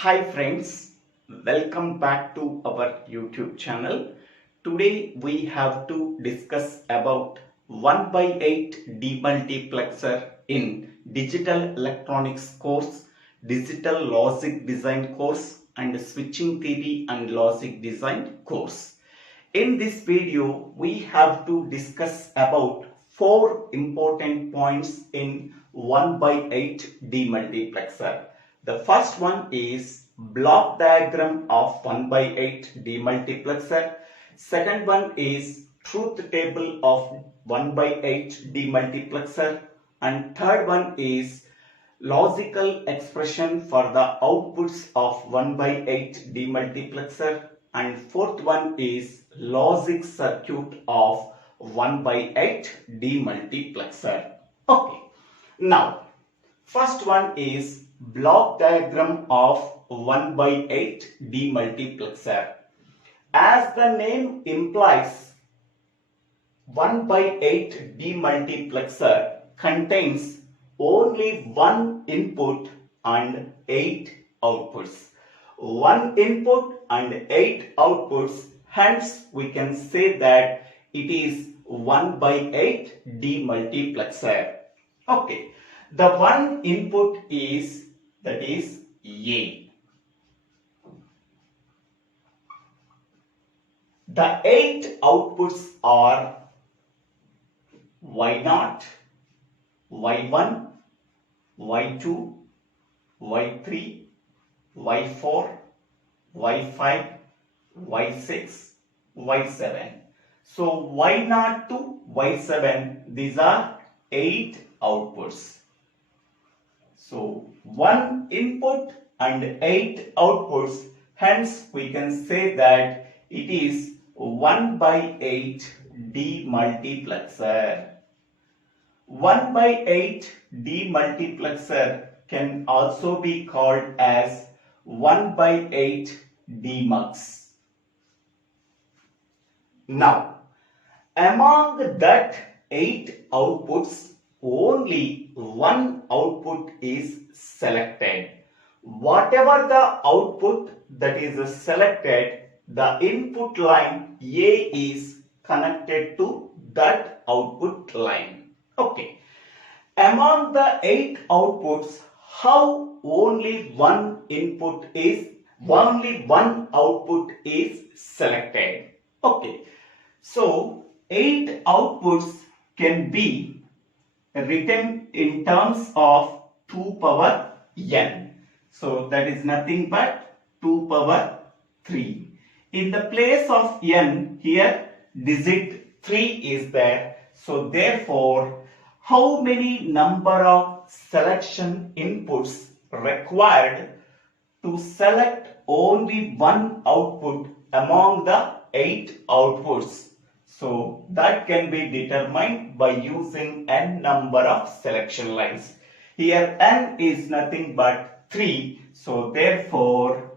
Hi friends, welcome back to our YouTube channel. Today we have to discuss about 1 by 8 demultiplexer in digital electronics course, digital logic design course and switching theory and logic design course. In this video we have to discuss about 4 important points in 1 by 8 demultiplexer. The first one is block diagram of 1 by 8 demultiplexer. Second one is truth table of 1 by 8 demultiplexer. And third one is logical expression for the outputs of 1 by 8 demultiplexer. And fourth one is logic circuit of 1 by 8 demultiplexer. Okay, now first one is block diagram of 1 by 8 demultiplexer. As the name implies, 1 by 8 demultiplexer contains only one input and 8 outputs. One input and 8 outputs, hence we can say that it is 1 by 8 demultiplexer. Okay, the one input is that is A. The 8 outputs are Y0, Y1, Y2, Y3, Y4, Y5, Y6, Y7. So Y0 to Y7, these are 8 outputs. So one input and 8 outputs, hence we can say that it is 1 by 8 demultiplexer. 1 by 8 demultiplexer can also be called as 1 by 8 demux. Now, among that 8 outputs, only one output is selected. Whatever the output that is selected, the input line A is connected to that output line. Okay. Among the 8 outputs, how only one output is selected? Okay. So 8 outputs can be written in terms of 2 power n. So that is nothing but 2 power 3. In the place of n, here digit 3 is there. So therefore, how many number of selection inputs required to select only one output among the 8 outputs? So that can be determined by using n number of selection lines. Here n is nothing but 3. So therefore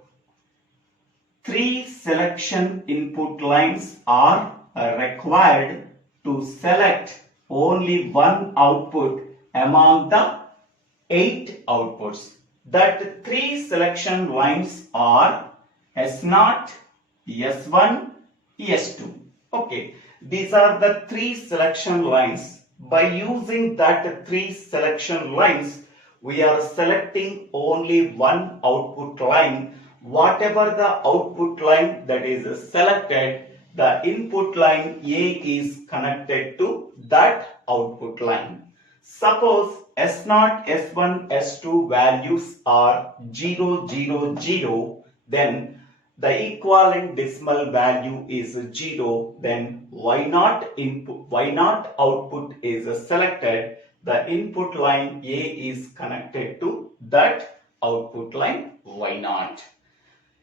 3 selection input lines are required to select only one output among the 8 outputs. That 3 selection lines are S0, S1, S2. Okay. These are the 3 selection lines. By using that 3 selection lines, we are selecting only one output line. Whatever the output line that is selected, the input line A is connected to that output line. Suppose S0, S1, S2 values are 0, 0, 0, then the equivalent decimal value is 0, then Y0 output is selected. The input line A is connected to that output line Y0.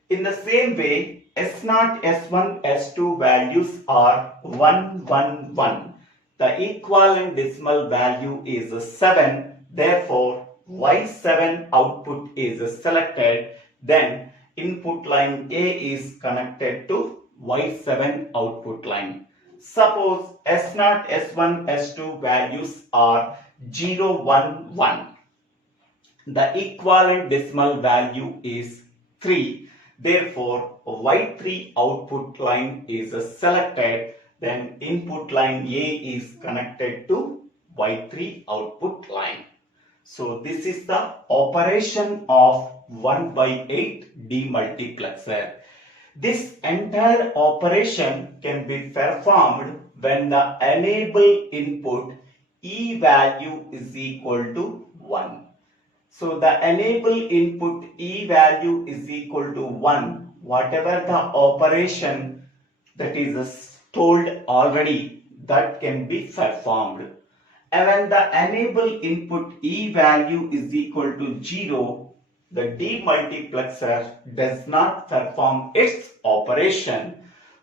In the same way, S0, S1, S2 values are 1, 1, 1. The equivalent decimal value is 7. Therefore, Y7 output is selected. Then input line A is connected to Y7 output line. Suppose S0, S1, S2 values are 0, 1, 1. The equivalent decimal value is 3. Therefore, Y3 output line is selected. Then input line A is connected to Y3 output line. So this is the operation of 1 by 8 demultiplexer. This entire operation can be performed when the enable input E value is equal to 1. So the enable input E value is equal to 1. Whatever the operation that is told already, that can be performed. And when the enable input E value is equal to 0, the demultiplexer does not perform its operation.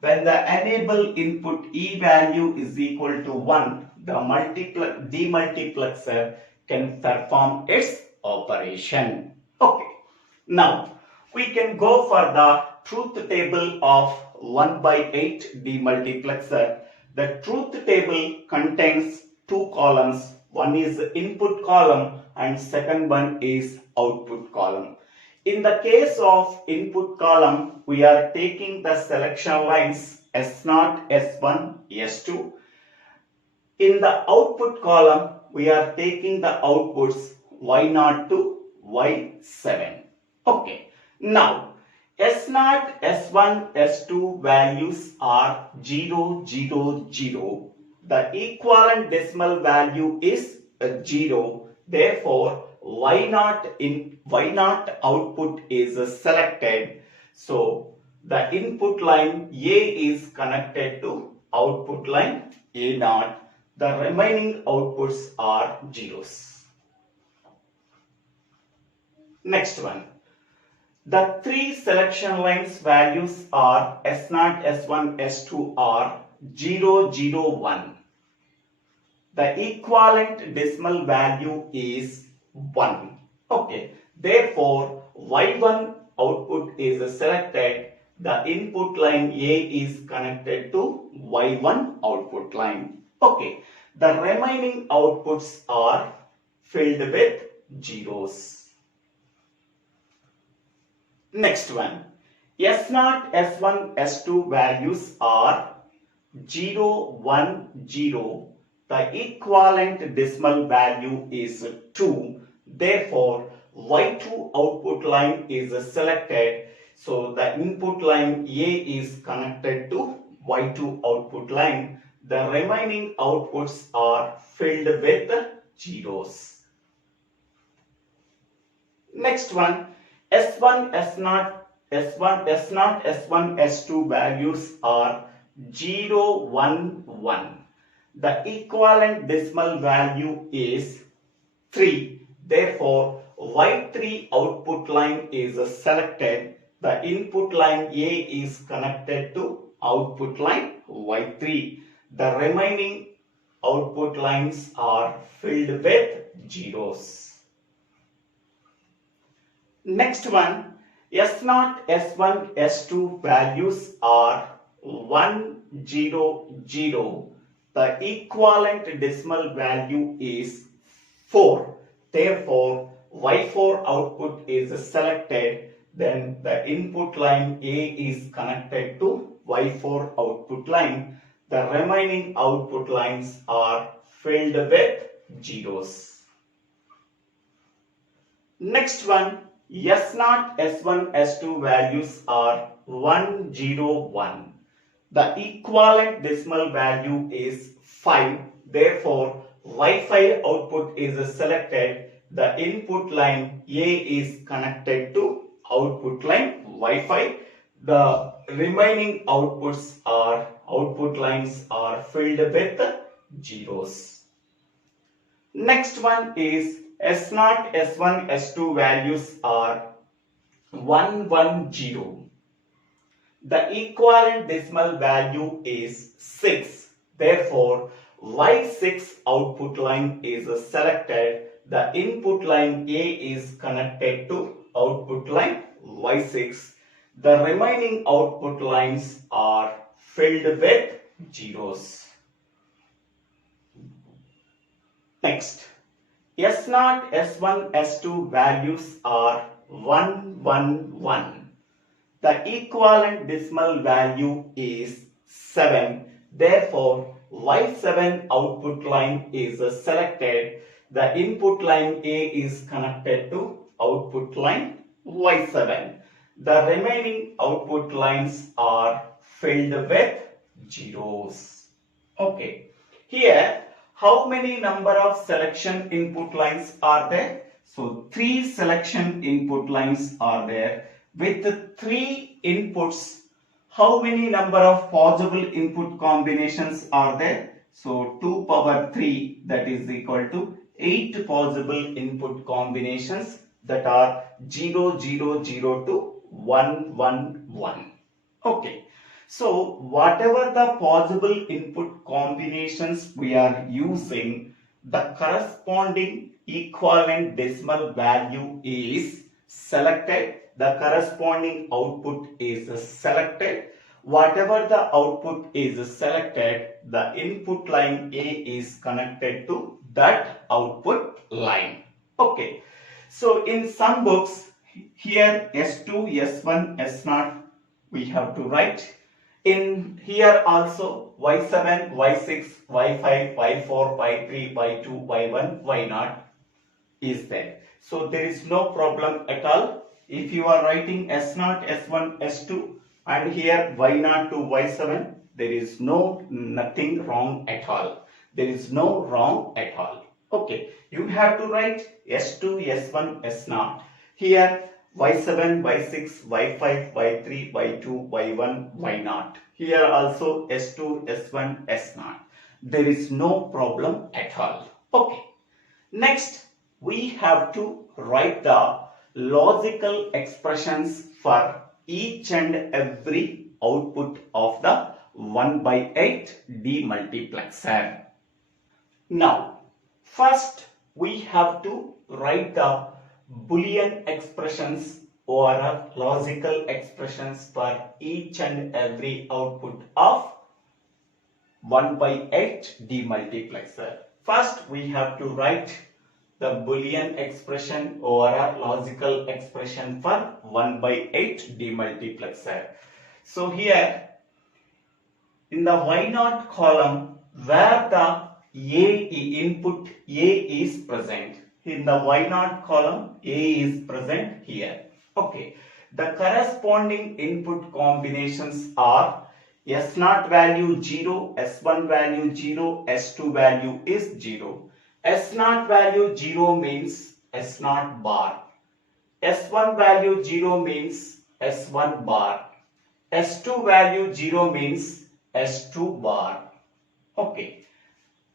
When the enable input E value is equal to 1, the demultiplexer can perform its operation. Okay. Now, we can go for the truth table of 1 by 8 demultiplexer. The truth table contains two columns. One is input column and second one is output column. In the case of input column, we are taking the selection lines S0, S1, S2. In the output column, we are taking the outputs Y0 to Y7. Okay. Now, S0, S1, S2 values are 0, 0, 0. The equivalent decimal value is 0. Therefore, Y0 output is selected. So, the input line A is connected to output line A0. The remaining outputs are zeros. Next one. The three selection lines values are S0, S1, S2 are 0, 0, 1. The equivalent decimal value is 1. Okay. Therefore, Y1 output is selected. The input line A is connected to Y1 output line. Okay. The remaining outputs are filled with zeros. Next one. S0, S1, S2 values are 0, 1, 0. The equivalent decimal value is 2. Therefore, Y2 output line is selected. So, the input line A is connected to Y2 output line. The remaining outputs are filled with zeros. Next one. S1, S0, S1, S2 values are 0, 1, 1. The equivalent decimal value is 3. Therefore, Y3 output line is selected. The input line A is connected to output line Y3. The remaining output lines are filled with zeros. Next one, S0, S1, S2 values are 1, 0, 0. The equivalent decimal value is 4. Therefore, Y4 output is selected. Then the input line A is connected to Y4 output line. The remaining output lines are filled with zeros. Next one, S0, S1, S2 values are 1, 0, 1. The equivalent decimal value is 5. Therefore, Y5 output is selected. The input line A is connected to output line Y5. The remaining outputs are output lines are filled with zeros. Next one is S0, S1, S2 values are 1, 1, 0. The equivalent decimal value is 6. Therefore, Y6 output line is selected. The input line A is connected to output line Y6. The remaining output lines are filled with zeros. Next, S0, S1, S2 values are 1, 1, 1. The equivalent decimal value is 7. Therefore, Y7 output line is selected. The input line A is connected to output line Y7. The remaining output lines are filled with zeros. Okay. Here, how many number of selection input lines are there? So, 3 selection input lines are there. With 3 inputs, how many number of possible input combinations are there? So 2 power 3, that is equal to 8 possible input combinations, that are 0, 0, 0 to 1, 1, 1. Okay. So whatever the possible input combinations we are using, the corresponding equivalent decimal value is selected. The corresponding output is selected. Whatever the output is selected, the input line A is connected to that output line. Okay. So in some books, here S2, S1, S0 we have to write. In here also Y7, Y6, Y5, Y4, Y3, Y2, Y1, Y0 is there. So there is no problem at all. If you are writing S0, S1, S2 and here Y0 to Y7, there is nothing wrong at all. There is no wrong at all. Okay, you have to write S2, S1, S0. Here Y7, Y6, Y5, Y3, Y2, Y1, Y0. Here also S2, S1, S0. There is no problem at all. Okay. Next, we have to write the logical expressions for each and every output of the 1/8 demultiplexer. Now, first we have to write the Boolean expressions or logical expressions for each and every output of 1/8 demultiplexer. First, we have to write the Boolean expression or a logical expression for 1/8 demultiplexer. So here in the Y0 column where the input A is present, in the Y0 column A is present here. Okay, the corresponding input combinations are S0 value 0, S1 value 0, S2 value is 0. S0 value 0 means S0 bar. S1 value 0 means S1 bar. S2 value 0 means S2 bar. Okay.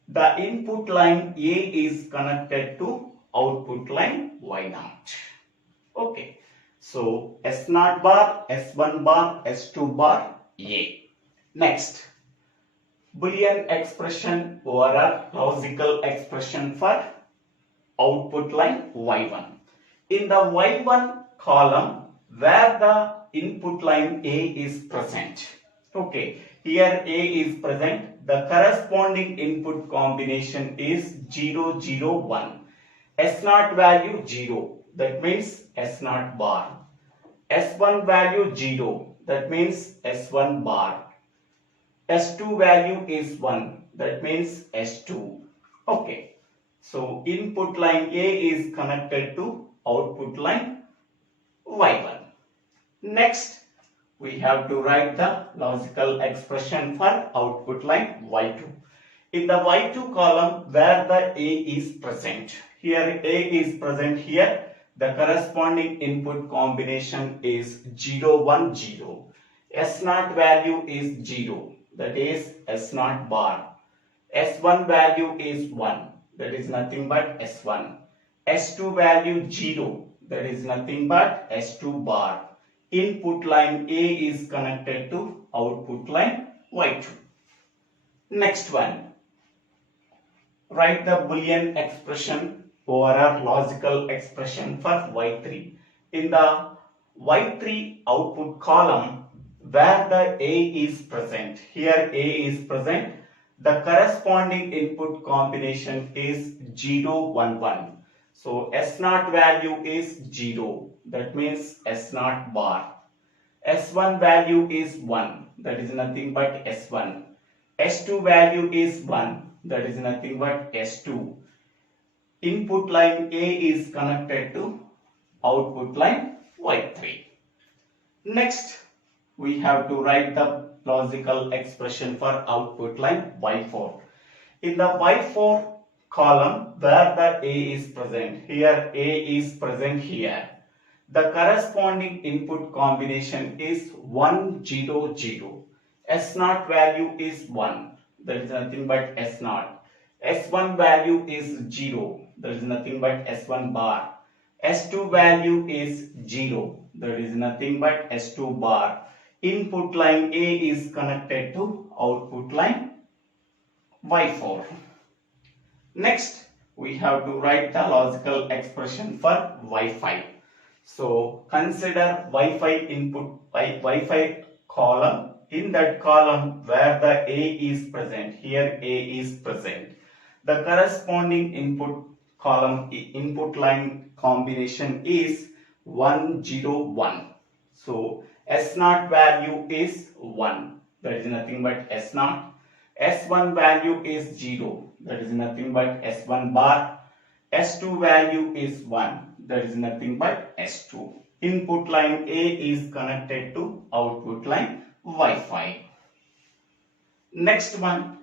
The input line A is connected to output line Y0. Okay. So S0 bar, S1 bar, S2 bar, A. Next, Boolean expression or a logical expression for output line Y1. In the Y1 column where the input line A is present. Okay, here A is present. The corresponding input combination is 0, 0, 1. S0 value 0. That means S0 bar. S1 value 0. That means S1 bar. S2 value is 1. That means S2. Okay. So input line A is connected to output line Y1. Next, we have to write the logical expression for output line Y2. In the Y2 column where the A is present. Here A is present here. The corresponding input combination is 0, 1, 0. S0 value is 0. That is S0 bar. S1 value is 1. That is nothing but S1. S2 value 0. That is nothing but S2 bar. Input line A is connected to output line Y2. Next one. Write the Boolean expression or a logical expression for Y3. In the Y3 output column where the A is present, here A is present, the corresponding input combination is 0, 1, 1. So S0 value is 0. That means S0 bar. S1 value is 1, that is nothing but S1. S2 value is 1, that is nothing but S2. Input line A is connected to output line Y3. Next, we have to write the logical expression for output line Y4. In the Y4 column where the A is present, here A is present here. The corresponding input combination is 1 0 0. S0 value is 1, that is nothing but S0. S1 value is 0, that is nothing but S1 bar. S2 value is 0, that is nothing but S2 bar. Input line A is connected to output line Y4. Next, we have to write the logical expression for Y5. So, consider Wi-Fi input Wi-Fi column. In that column where the A is present, here A is present. The corresponding input column input line combination is 1 0 1. So, S0 value is 1, that is nothing but S0. S1 value is 0, that is nothing but S1 bar. S2 value is 1, that is nothing but S2. Input line A is connected to output line Wi-Fi. Next one,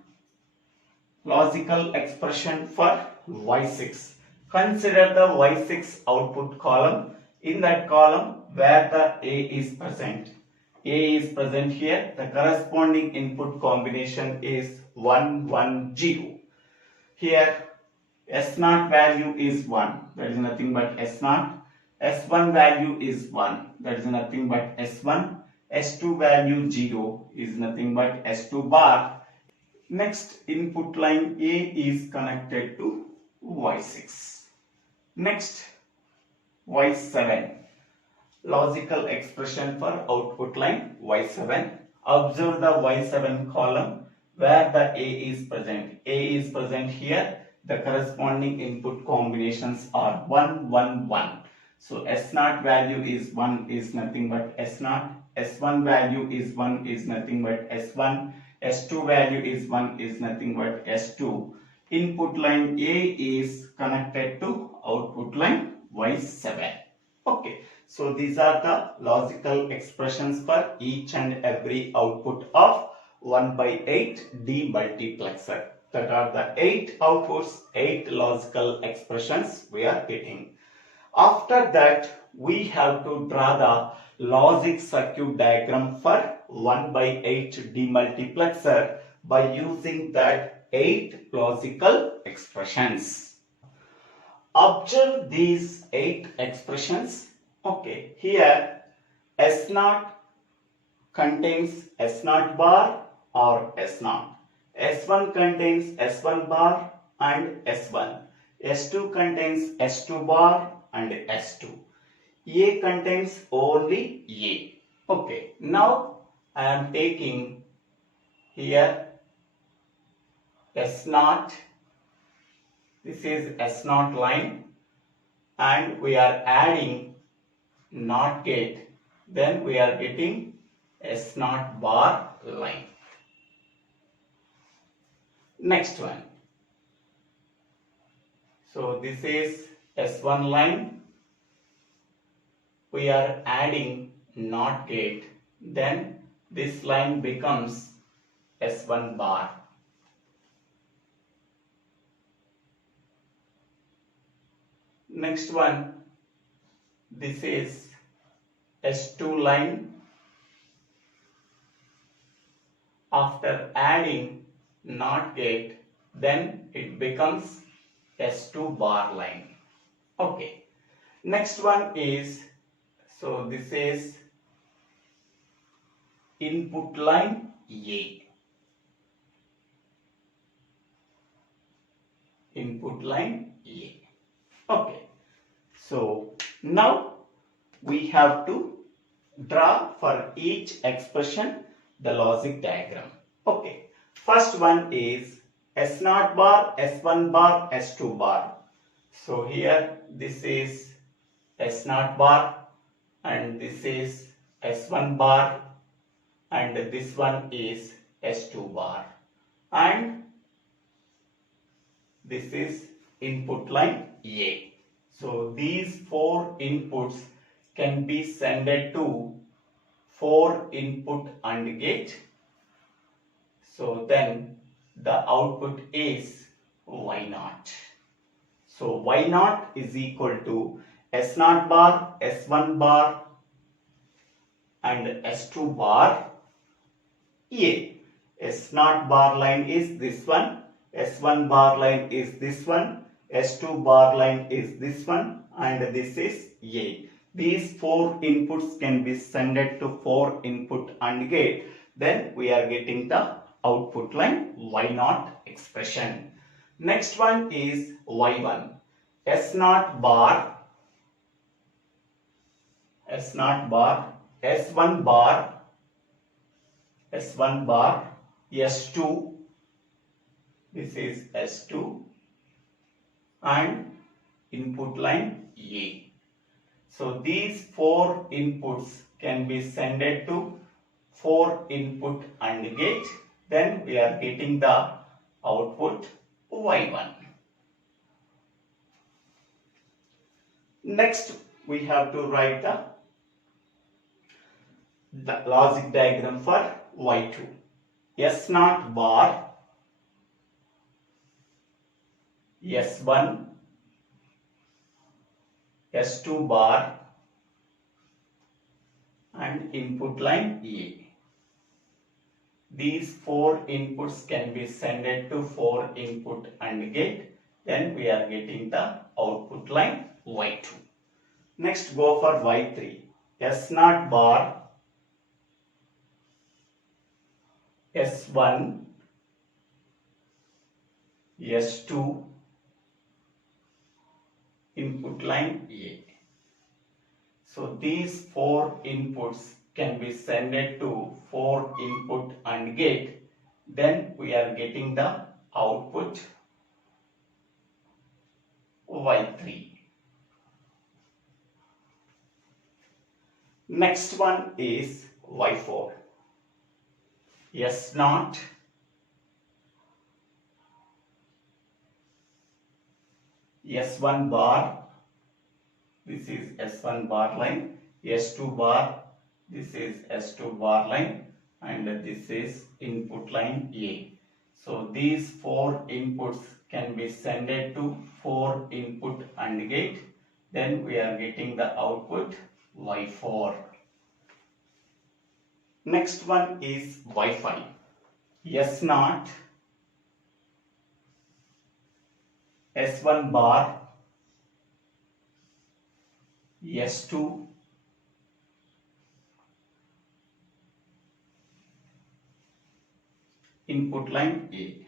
logical expression for Y6. Consider the Y6 output column. In that column where the A is present. A is present here. The corresponding input combination is 1 1 0. Here S0 value is 1, that is nothing but S0. S1 value is 1, that is nothing but S1. S2 value 0 is nothing but S2 bar. Next, input line A is connected to Y6. Next, Y7. Logical expression for output line Y7. Observe the Y7 column where the A is present. A is present here. The corresponding input combinations are 1 1 1. So S0 value is 1 is nothing but S0. S1 value is 1 is nothing but S1. S2 value is 1 is nothing but S2. Input line A is connected to output line Y7. Okay, so these are the logical expressions for each and every output of 1/8 demultiplexer. That are the 8 outputs, 8 logical expressions we are getting. After that, we have to draw the logic circuit diagram for 1/8 demultiplexer by using that 8 logical expressions. Observe these 8 expressions. Okay, here S0 contains S0 bar or S0. S1 contains S1 bar and S1. S2 contains S2 bar and S2. A contains only A. Okay, now I am taking here S0. This is S0 line and we are adding NOT gate. Then we are getting S0 bar line. Next one. So this is S1 line. We are adding NOT gate. Then this line becomes S1 bar. Next one. This is S2 line. After adding NOT gate, then it becomes S2 bar line. Okay. Next one is, so this is input line A. Input line A. Okay. So now we have to draw for each expression the logic diagram. Okay. First one is S0 bar, S1 bar, S2 bar. So here this is S0 bar and this is S1 bar, and this one is S2 bar, and this is input line A. So these four inputs can be sent to 4 input AND gate. So then the output is Y0. So Y0 is equal to S0 bar, S1 bar and S2 bar A. S0 bar line is this one, S1 bar line is this one, S2 bar line is this one, and this is A. These four inputs can be sent to 4 input AND gate. Then we are getting the output line Y0 expression. Next one is Y1. S0 bar, S0 bar, S1 bar, S1 bar, S2, this is S2, and input line A. So these four inputs can be sent to 4 input AND gate. Then we are getting the output Y1. Next we have to write the logic diagram for Y2. S0 bar, S1, S2 bar and input line A. These four inputs can be sent to 4 input AND gate. Then we are getting the output line Y2. Next go for Y3. S0 bar, S1, S2, input line A. So these four inputs can be sent to 4 input AND gate. Then we are getting the output Y3. Next one is Y4. S0, S1 bar, this is S1 bar line, S2 bar, this is S2 bar line, and this is input line A. So these four inputs can be sent to 4 input AND gate. Then we are getting the output Y4. Next one is Y5. S0, S1 bar, S2, input line A.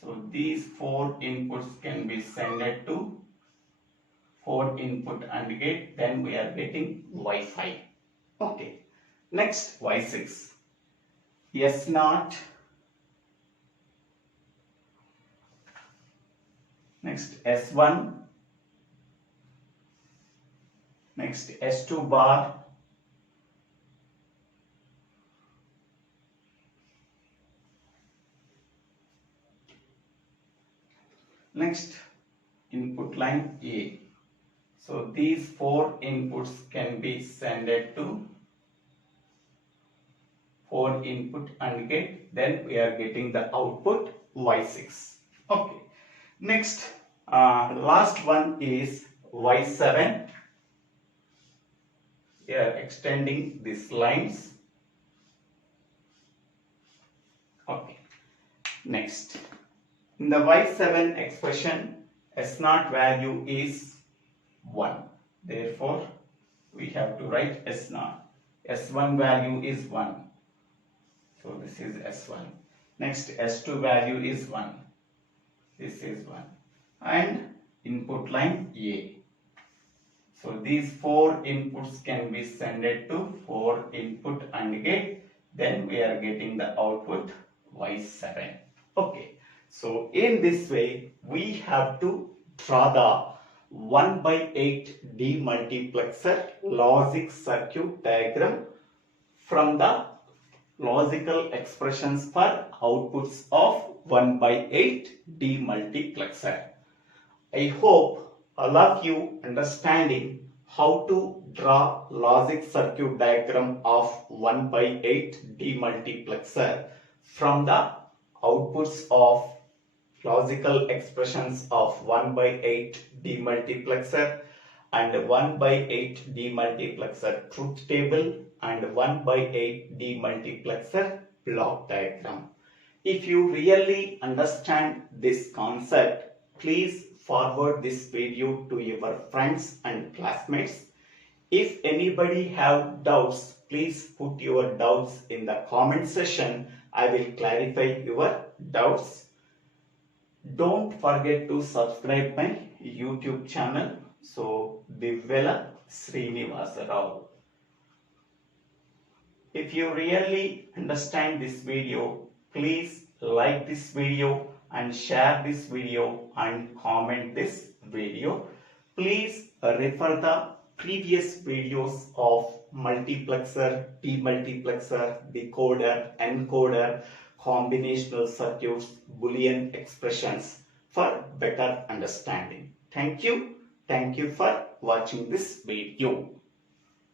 So these four inputs can be sent to 4 input AND gate. Then we are getting Y5. Okay. Next Y6. S0, next S1, next S2 bar, next input line A. So these four inputs can be sent to 4 input AND gate. Then we are getting the output Y6. Okay. Next, last one is Y7. We are extending these lines. Okay. Next, in the Y7 expression, S0 value is 1. Therefore, we have to write S0. S1 value is 1. So this is S1. Next, S2 value is 1. This is 1. And input line A. So these four inputs can be sent to 4 input AND gate. Then we are getting the output Y7. Okay. So in this way, we have to draw the 1 by 8 demultiplexer logic circuit diagram from the logical expressions for outputs of 1 by 8 demultiplexer. I hope all of you understanding how to draw logic circuit diagram of 1 by 8 demultiplexer from the outputs of logical expressions of 1 by 8 demultiplexer and 1 by 8 demultiplexer truth table and 1 by 8 demultiplexer block diagram. If you really understand this concept, please forward this video to your friends and classmates. If anybody have doubts, please put your doubts in the comment section. I will clarify your doubts. Don't forget to subscribe my YouTube channel. So, Divvela Srinivasa. If you really understand this video, please like this video and share this video and comment this video. Please refer the previous videos of multiplexer, demultiplexer, decoder, encoder, combinational circuits, Boolean expressions for better understanding. Thank you. Thank you for watching this video.